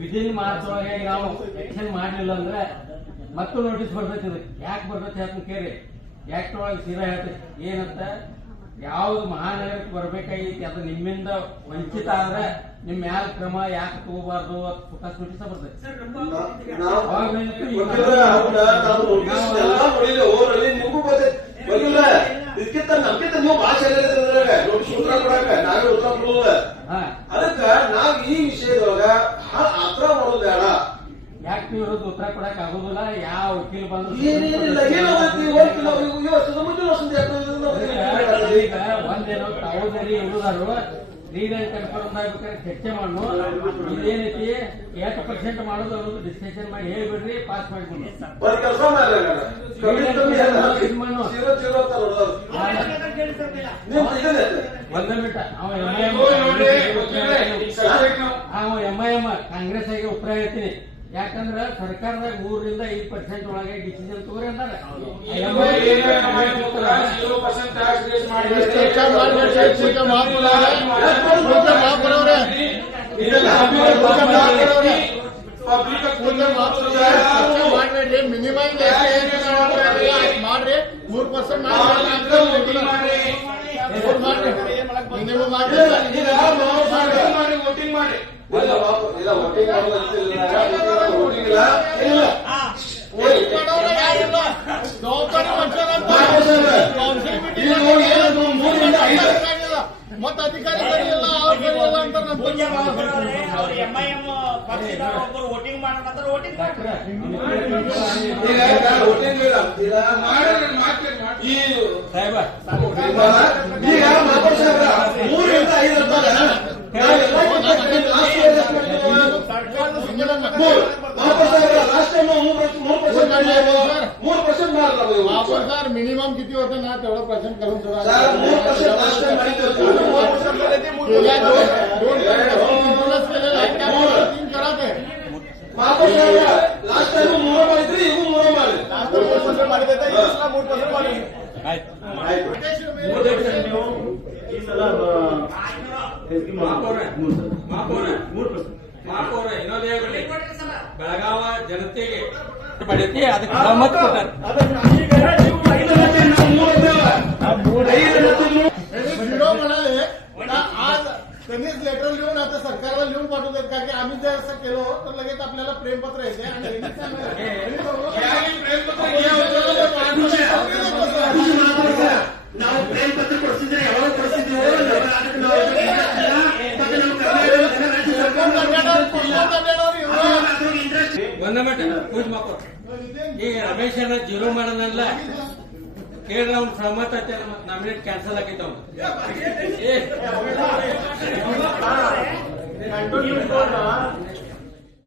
ವಿಧಿನ್ March ಒಳಗೆ ನಾವು action ಮಾಡಲಿಲ್ಲ ಅಂದ್ರೆ ಮತ್ತು ನೋಟಿಸ್ ಬರ್ತೈತಿ. ಯಾಕೆ ಬರ್ತೈತಿ ಅಂತ ಕೇಳಿ ಆಕ್ಟ್ ಒಳಗೆ ಸೀದಾ ಹೇಳ್ತೈತಿ ಏನಂತ, ಯಾವ್ದು ಮಹಾನಗರಕ್ಕೆ ಬರ್ಬೇಕಾಗೈತಿ ಅದು ನಿಮ್ಮಿಂದ ವಂಚಿತ ಆದ್ರೆ ನಿಮ್ ಮ್ಯಾಲ ಕ್ರಮ ಯಾಕೆ ತಗೋಬಾರ್ದು ಫೋಕಸ್ ನೋಟಿಸ್ ಬರ್ತೈತಿ. ಇದಕ್ಕಿಂತ ನಮ್ಗಿಂತ ನೀವು ಭಾಷೆ ನೋಟಿಸ್ ಉತ್ತರ ಕೊಡಕ ನಾವೇ ಉತ್ತರ ಕೊಡುದ. ಅದಕ್ಕ ನಾವ್ ಈ ವಿಷಯದೊಳಗ ಆತರ ಮಾಡೋದು ಬೇಡ. ಯಾಕೆ ನೀವು ಉತ್ತರ ಕೊಡಕ್ ಆಗೋದಿಲ್ಲ. ಯಾವ ವಕೀಲ ಬಂದ್ರು ಏನೇನಿಲ್ಲ ಒಂದೇನೋ ತಾವುದಾರಿ ಉಳಿದಾರು ಲೀಗಲ್ ಕನ್ಫರ್ಮ್ ಆಗ್ಬೇಕಾದ್ರೆ ಚರ್ಚೆ ಮಾಡು. ಇದೇನೈತಿ 8% ಮಾಡೋದು ಅನ್ನೋದು ಡಿಸ್ಕಷನ್ ಮಾಡಿ ಹೇಳ್ಬಿಡ್ರಿ, ಪಾಸ್ ಮಾಡ್ಕೊಂಡು ಕೆಲಸ ಒಂದೇ ಮಿನಿಟ್. ಅವ MIM ಕಾಂಗ್ರೆಸ್ ಆಗಿ ಉತ್ತರ ಹೇಳ್ತೀನಿ. ಯಾಕಂದ್ರ ಸರ್ಕಾರದಾಗ 3 to 5% ಒಳಗೆ ಡಿಸಿಷನ್ ತಗೋರಿ ಅಂತಾರೆ. ಮಿನಿಮಮ್ ಮಾಡ್ರಿ 3% ವೋಟಿಂಗ್ ಮಾಡಿ. ಮತ್ತ ಅಧಿಕಾರಿಗಳಿಲ್ಲ ಅಂತ ವೋಟಿಂಗ್ ಮಾಡೋಣ ವೋಟಿಂಗ್ ಸಾಹೇಬ ಈಗ 3 to 5 सर मिनिमम किती होतं ना तेवढं पर्सेंट करून लास्ट टाइम 3 ಮಾಡಿದ್ರಿ, ಈಗ 3 ಮಾಡಿ. 3% ಮಾಡಿದ್ರೆ 3% ಮಾಡಿ. ಬೆಳಗಾವ ಜನತೆಗೆ ಪಡೆಯುತ್ತೆ, ಅದಕ್ಕೆ ಸಹಮತ ಕೊಟ್ಟಾರೆ. आज त्यांनीच लेटर लिहून आता सरकारला लिहून पाठवतात का की आम्ही जर असं केलं तर लगेच आपल्याला प्रेमपत्र येते आणि ನಾವು ಪ್ರೇಮಪತ್ರ ಕೊಡಿಸಿದ್ರೆ ಯಾವಾಗ ಕೊಡಿಸಿದ್ವಿ ಒಂದ ಮಟ್ಟ ಪೂಜ್ ಮಾಕೋರ್ ಈಗ ರಮೇಶ್ ಅನ್ನ 0 ಮಾಡೋದಲ್ಲ ಕೇಳಿ ಅವ್ನು ಸಹಮತ ನಾಮಿನೇಟ್ ಕ್ಯಾನ್ಸಲ್ ಆಗಿತ್ತು.